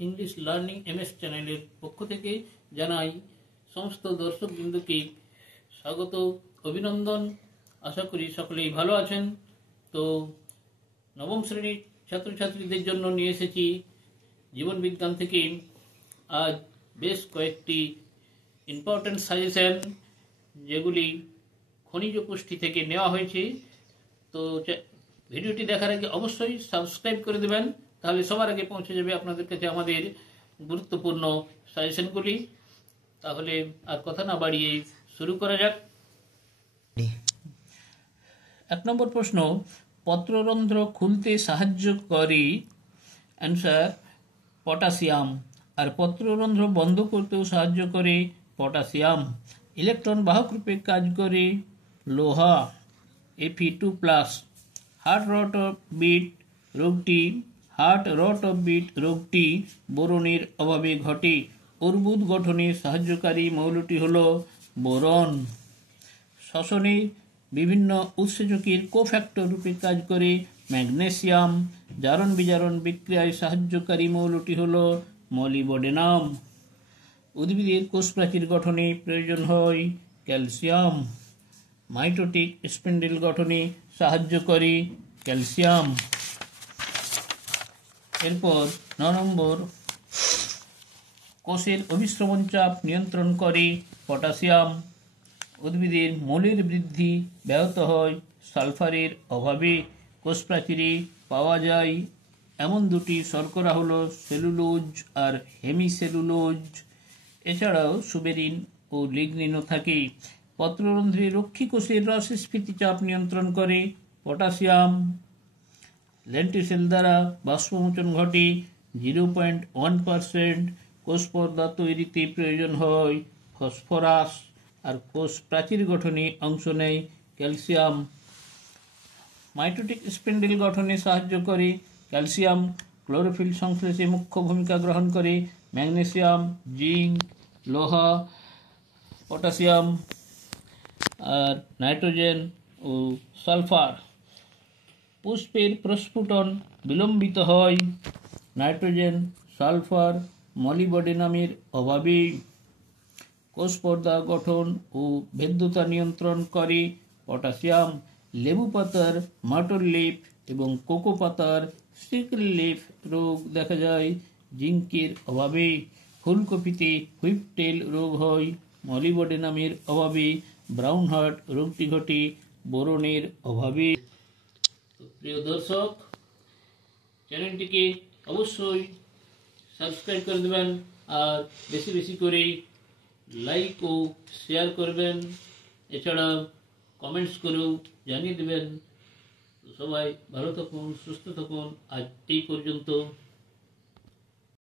English learning MS চ্যানেলের পক্ষ থেকে জানাই সমস্ত দর্শকবৃন্দকে স্বাগত, অভিনন্দন। আশা করি সকলেই ভালো আছেন। তো নবম শ্রেণীর ছাত্রছাত্রীদের জন্য নিয়ে এসেছি জীবন বিজ্ঞান থেকে আজ বেশ কয়েকটি ইম্পর্টেন্ট সাজেশন, যেগুলি খনিজ পুষ্টি থেকে নেওয়া হয়েছে। তো ভিডিওটি দেখার আগে অবশ্যই সাবস্ক্রাইব করে দেবেন, তাহলে সবার আগে পৌঁছে যাবে আপনাদের কাছে আমাদের গুরুত্বপূর্ণ সাজেশনগুলি। তাহলে আর কথা না বাড়িয়ে শুরু করা যাক। 1 নম্বর প্রশ্ন, পত্ররন্ধ্র খুলতে সাহায্য করে অ্যান্সার পটাশিয়াম। আর পত্ররন্ধ্র বন্ধ করতেও সাহায্য করে পটাশিয়াম। ইলেকট্রন বাহক রূপে কাজ করে লোহা Fe2+। Heart rod of bit রোগটি বোরনের অভাবে ঘটে। অর্বুদ গঠনে সাহায্যকারী মৌলটি হল বোরন। শ্বসনে বিভিন্ন উৎসেচকের কোফ্যাক্টর রূপে কাজ করে ম্যাগনেসিয়াম। জারণ বিজারণ বিক্রিয়ায় সাহায্যকারী মৌলটি হল মলিবডেনাম। উদ্ভিদের কোষ প্রাচীর গঠনে প্রয়োজন হয় ক্যালসিয়াম। মাইটোটিক স্পিন্ডেল গঠনে সাহায্য করে ক্যালসিয়াম। এরপর 9 নম্বর, কোষের অভিস্রবণ চাপ নিয়ন্ত্রণ করে পটাশিয়াম। উদ্ভিদের মৌলের বৃদ্ধি ব্যাহত হয় সালফারের অভাবে। কোষ প্রাচীরে পাওয়া যায় এমন দুটি শর্করা হলো সেলুলোজ আর হেমিসেলুলোজ। এছাড়াও সুবেরিন ও লিগনিনও থাকে। পত্ররন্ধ্রে রক্ষী কোষের রস স্ফীতি চাপ নিয়ন্ত্রণ করে পটাশিয়াম। লেন্টিসেল দ্বারা বাষ্পমোচন ঘটে 0.1%। কোষ পর্দা তৈরিতে প্রয়োজন হয় ফসফরাস। আর কোষ প্রাচীর গঠনে অংশ নেয় ক্যালসিয়াম। মাইটোটিক স্পিন্ডেল গঠনে সাহায্য করে ক্যালসিয়াম। ক্লোরোফিল সংশ্লেষে মুখ্য ভূমিকা গ্রহণ করে ম্যাগনেসিয়াম, জিঙ্ক, লোহা, পটাশিয়াম আর নাইট্রোজেন ও সালফার। পুষ্পের প্রস্ফুটন বিলম্বিত হয় নাইট্রোজেন, সালফার, মলিবডেনামের অভাবে। কোষ পর্দা গঠন ও ভেদ্যতা নিয়ন্ত্রণ করে পটাশিয়াম। লেবু পাতার মাটল লেপ এবং কোকো পাতার সিকল লেপ রোগ দেখা যায় জিঙ্কের অভাবে। ফুলকপিতে হুইপটেল রোগ হয় মলিবডেনামের অভাবে। ব্রাউন হার্ট রোগটি ঘটে বোরনের অভাবে। প্রিয় দর্শক, চ্যানেলটিকে অবশ্যই সাবস্ক্রাইব করে দেবেন আর বেশি বেশি করে লাইক ও শেয়ার করবেন। এছাড়া কমেন্টস করেও জানিয়ে দেবেন। সবাই ভালো থাকুন, সুস্থ থাকুন। আজ এই পর্যন্ত।